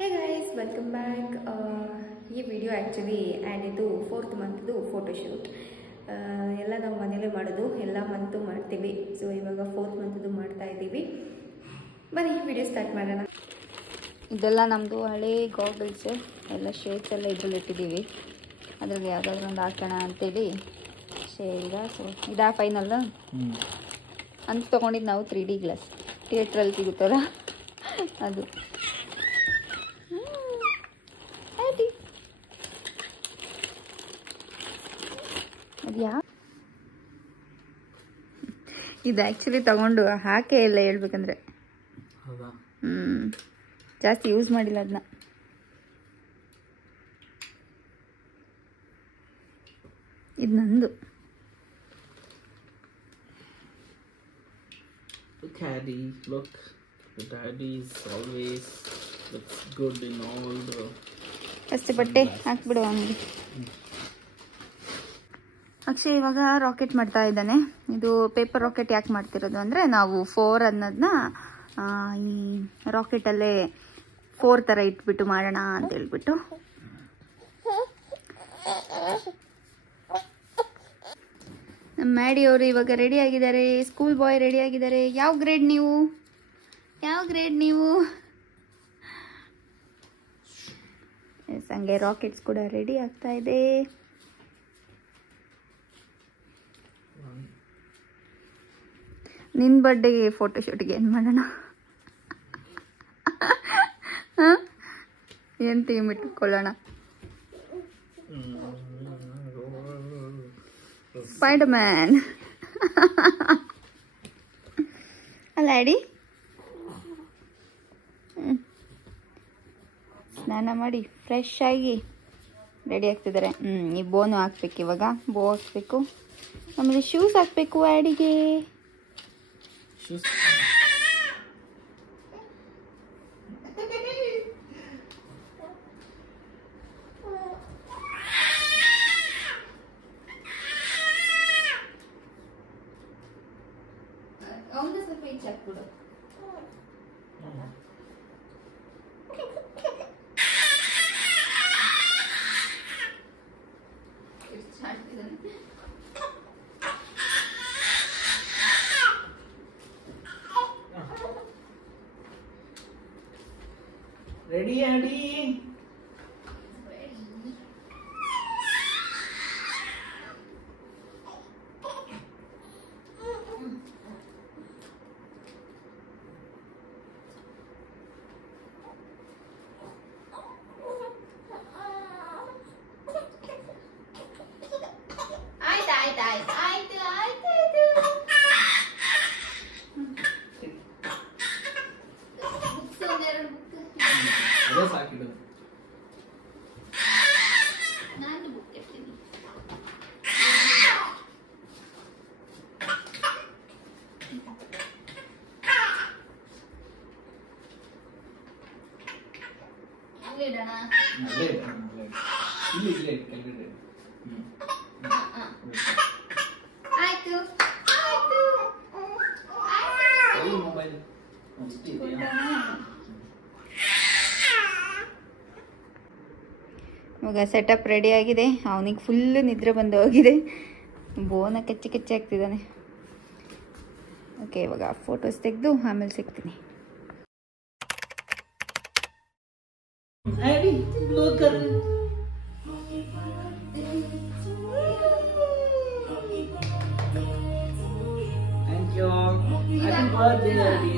ಹೇ guys, welcome back. ಈ video actually ಇದು 4th ಮಂತ್ದು photoshoot. ಎಲ್ಲ ನಾವು ಮನೇಲೇ ಮಾಡೋದು, ಎಲ್ಲ ಮಂತು ಮಾಡ್ತೀವಿ. ಸೊ ಇವಾಗ 4th ಮಂತ್ದು ಮಾಡ್ತಾ ಇದ್ದೀವಿ. ಬನ್ನಿ ವಿಡಿಯೋ ಸ್ಟಾರ್ಟ್ ಮಾಡೋಣ. ಇದೆಲ್ಲ ನಮ್ಮದು ಹಳೆ ಗಾಗಲ್ಸ್, ಎಲ್ಲ ಶೇಡ್ಸ್ ಎಲ್ಲ ಇದ್ರಲ್ಲಿ ಇಟ್ಟಿದ್ದೀವಿ. ಅದ್ರಾಗೆ ಯಾವುದಾದ್ರೂ ಒಂದು ಹಾಕೋಣ ಅಂತೇಳಿ ಶೇಡ. ಸೊ ಇದಾ ಫೈನಲ್ ಅಂತ ತೊಗೊಂಡಿದ್ದು ನಾವು 3D ಗ್ಲಾಸ್ ಥಿಯೇಟ್ರಲ್ಲಿ ಸಿಗುತ್ತಲ್ಲ ಅದು. ಇದು ಆ್ಯಕ್ಚುಲಿ ತಗೊಂಡು ಹಾಕೇ ಇಲ್ಲ ಹೇಳ್ಬೇಕಂದ್ರೆ. ಜಾಸ್ತಿ ಯೂಸ್ ಮಾಡಿಲ್ಲ ಅದನ್ನ. ಇದು ನಂದು. Look, Daddy, look. The daddy is always looks good in all the... ಅಷ್ಟೇ ಬಟ್ಟೆ ಹಾಕ್ಬಿಡು ಅವನಿಗೆ. ಅಕ್ಷಯ್ ಇವಾಗ ರಾಕೆಟ್ ಮಾಡ್ತಾ ಇದ್ದಾನೆ. ಇದು ಪೇಪರ್ ರಾಕೆಟ್ ಯಾಕೆ ಮಾಡ್ತಿರೋದು ಅಂದರೆ, ನಾವು 4 ಅನ್ನೋದನ್ನ ಈ ರಾಕೆಟಲ್ಲೇ 4 ಥರ ಇಟ್ಬಿಟ್ಟು ಮಾಡೋಣ ಅಂತ ಹೇಳ್ಬಿಟ್ಟು. ನಮ್ಮ ಮ್ಯಾಡಿ ಅವರು ಇವಾಗ ರೆಡಿ ಆಗಿದ್ದಾರೆ. ಸ್ಕೂಲ್ ಬಾಯ್ ರೆಡಿ ಆಗಿದ್ದಾರೆ. ಯಾವ ಗ್ರೇಡ್ ನೀವು? ಹಂಗೆ ರಾಕೆಟ್ಸ್ ಕೂಡ ರೆಡಿ ಆಗ್ತಾ ಇದೆ. ನಿನ್ನ ಬರ್ಡೇಗೆ ಫೋಟೋಶೂಟ್ಗೆ ಏನು ಮಾಡೋಣ? ಏನು ಥೀಮ್ ಇಟ್ಕೊಳ್ಳೋಣ? ಸ್ಪೈಡರ್ ಮ್ಯಾನ್ ಅಲ್ಲ ಅಡಿ. ಸ್ನಾನ ಮಾಡಿ ಫ್ರೆಶ್ ಆಗಿ ರೆಡಿ ಆಗ್ತಿದ್ದಾರೆ. ಈ ಬೋನು ಹಾಕ್ಬೇಕು. ಇವಾಗ ಬೋ ಹಾಕ್ಬೇಕು, ಆಮೇಲೆ ಶೂಸ್ ಹಾಕ್ಬೇಕು ಆಡಿಗೆ. ಅವನು ಸ್ವಲ್ಪ ಈಚೆ ಹಾಕ್ಬಿಡು. Ready, Andy? ಇವಾಗ ಸೆಟಪ್ ರೆಡಿ ಆಗಿದೆ. ಅವನಿಗೆ ಫುಲ್ಲು ನಿದ್ರೆ ಬಂದು ಹೋಗಿದೆ. ಬೋನ ಕೆಚ್ಚಿ ಆಗ್ತಿದ್ದಾನೆ. ಓಕೆ, ಇವಾಗ ಫೋಟೋಸ್ ತೆಗೆದು ಆಮೇಲೆ ಸಿಗ್ತೀನಿ. Thank you. Happy birthday, Daddy.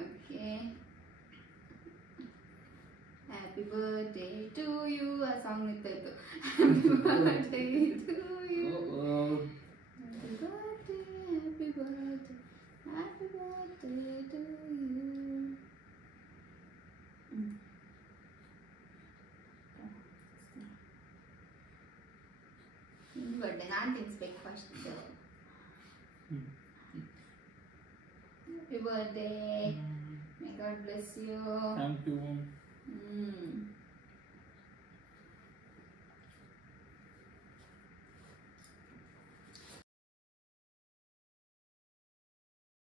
Okay. Happy birthday to you. A song ಇತ್ತು. Happy birthday to you. Happy birthday, happy birthday, happy birthday to you. ನಿನ್ನ ಬರ್ಡೇ ನಾನು ತಿನ್ಸ್ಬೇಕು first. Happy birthday. May God bless you. Thank you.